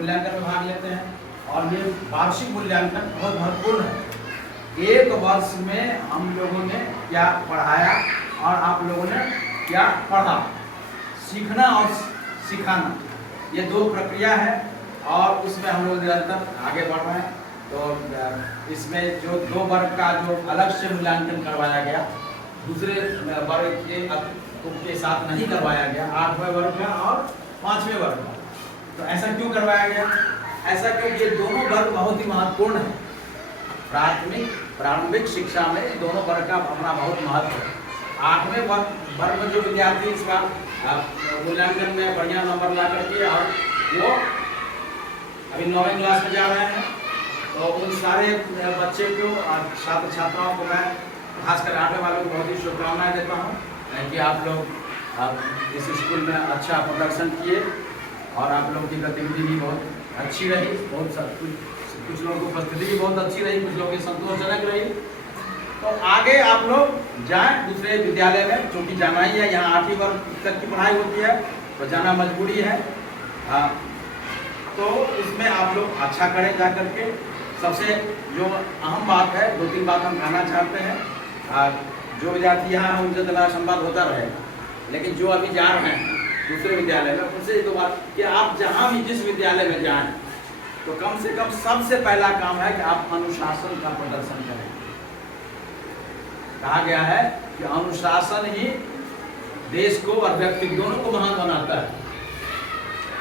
मूल्यांकन में भाग लेते हैं और ये वार्षिक मूल्यांकन बहुत महत्वपूर्ण है। एक वर्ष में हम लोगों ने क्या पढ़ाया और आप लोगों ने क्या पढ़ा, सीखना और सिखाना, ये दो प्रक्रिया है और उसमें हम लोग निरंतर आगे बढ़ रहे हैं। तो इसमें जो 2 वर्ग का जो अलग से मूल्यांकन करवाया गया, दूसरे वर्ग के साथ नहीं करवाया गया, 8वें वर्ग का और 5वें वर्ग का। तो ऐसा क्यों करवाया गया? ऐसा क्योंकि ये दोनों वर्ग बहुत ही महत्वपूर्ण है। प्रारंभिक शिक्षा में इन दोनों वर्ग का अपना बहुत महत्व है। 8वें वर्ग में जो विद्यार्थी इसका मूल्यांकन में बढ़िया नंबर ला करके और वो अभी 9वीं क्लास में जा रहे हैं, तो उन सारे बच्चे को और छात्र छात्राओं को मैं खासकर 8वें वालों को बहुत ही शुभकामनाएं देता हूँ कि आप लोग इस स्कूल में अच्छा प्रदर्शन किए और आप लोगों की गतिविधि भी बहुत अच्छी रही, कुछ लोगों की उपस्थिति भी बहुत अच्छी रही, कुछ लोगों की संतोषजनक रही। तो आगे आप लोग जाएं दूसरे विद्यालय में, क्योंकि जाना ही है, यहाँ 8वीं वर्ग तक की पढ़ाई होती है तो जाना मजबूरी है। तो इसमें आप लोग अच्छा करें जा करके। सबसे जो अहम बात है, 2-3 बात हम कहना चाहते हैं। जो विद्यार्थी यहाँ हैं उनसे तो संवाद होता रहेगा, लेकिन जो अभी जा रहे हैं दूसरे विद्यालय में, उनसे तो बात कि आप जहाँ भी जिस विद्यालय में जाएं तो कम से कम सबसे पहला काम है कि आप अनुशासन का प्रदर्शन करें। कहा गया है कि अनुशासन ही देश को और व्यक्ति दोनों को महान बनाता है।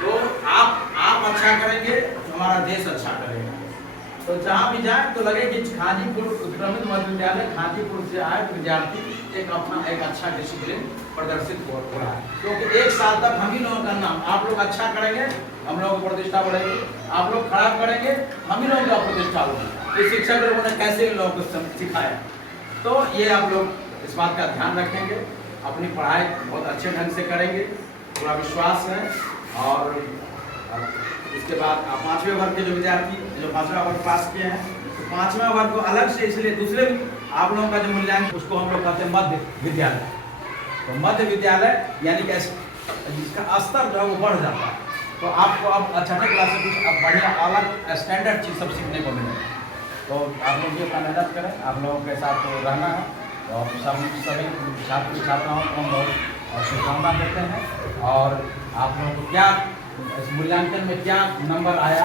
तो आप अच्छा करेंगे तो हमारा देश अच्छा करेगा। तो जहाँ भी जाए तो लगे कि खाजीपुर उत्क्रमित मध्य विद्यालय खाजीपुर से आए विद्यार्थी एक अच्छा डिसिप्लिन प्रदर्शित हो रहा है। क्योंकि एक साल तक हम ही लोगों का नाम, आप लोग अच्छा करेंगे हम लोगों की प्रतिष्ठा बढ़ेगी, आप लोग खराब करेंगे हम ही लोगों का प्रतिष्ठा होगी। ये शिक्षक लोगों ने कैसे इन लोगों को सिखाया। तो ये आप लोग इस बात का ध्यान रखेंगे, अपनी पढ़ाई बहुत अच्छे ढंग से करेंगे, पूरा विश्वास है। और इसके बाद 5वें वर्ग के जो विद्यार्थी जो 5वां वर्ग पास किए हैं, तो 5वां वर्ग को अलग से, इसलिए दूसरे आप लोगों का जो मूल्यांकन उसको हम लोग कहते हैं मध्य विद्यालय। तो मध्य विद्यालय यानी कि जिसका स्तर जो है वो बढ़ जाता है। तो आपको अब 6वीं क्लास से कुछ बढ़िया अलग स्टैंडर्ड चीज़ सब सीखने को मिलेगा। तो आप लोग ये अपना मेहनत करें, आप लोगों के साथ तो रहना है। और सभी छात्र छात्राओं को हम बहुत शुभकामना देते हैं। और आप लोगों को क्या इस मूल्यांकन में क्या नंबर आया,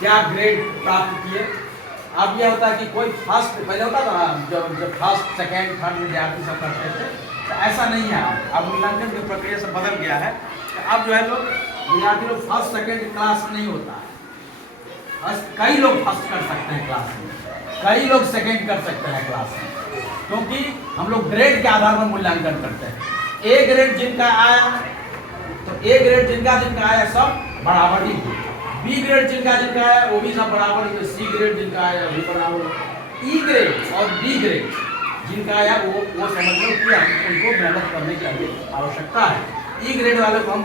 क्या ग्रेड प्राप्त किए। अब यह होता है कि कोई फर्स्ट, पहले होता था जब फर्स्ट सेकेंड थर्ड विद्यार्थी सब करते थे, तो ऐसा नहीं है। अब मूल्यांकन की प्रक्रिया से बदल गया है। अब जो है लोग विद्यार्थी लोग फर्स्ट सेकेंड क्लास में नहीं होता है। कई लोग फर्स्ट कर सकते हैं क्लास में, कई लोग सेकेंड कर सकते हैं क्लास में, क्योंकि हम लोग ग्रेड के आधार पर मूल्यांकन करते हैं। ए ग्रेड जिनका आया तो ए ग्रेड जिनका आया सब बराबर ही हो। बी ग्रेड जिनका आया वो भी सब बराबर ही। सी ग्रेड जिनका आया वो बराबर। ई ग्रेड और डी ग्रेड जिनका आया वो समझ लो कि उनको मेहनत करने की आवश्यकता है। ई ग्रेड वाले को हम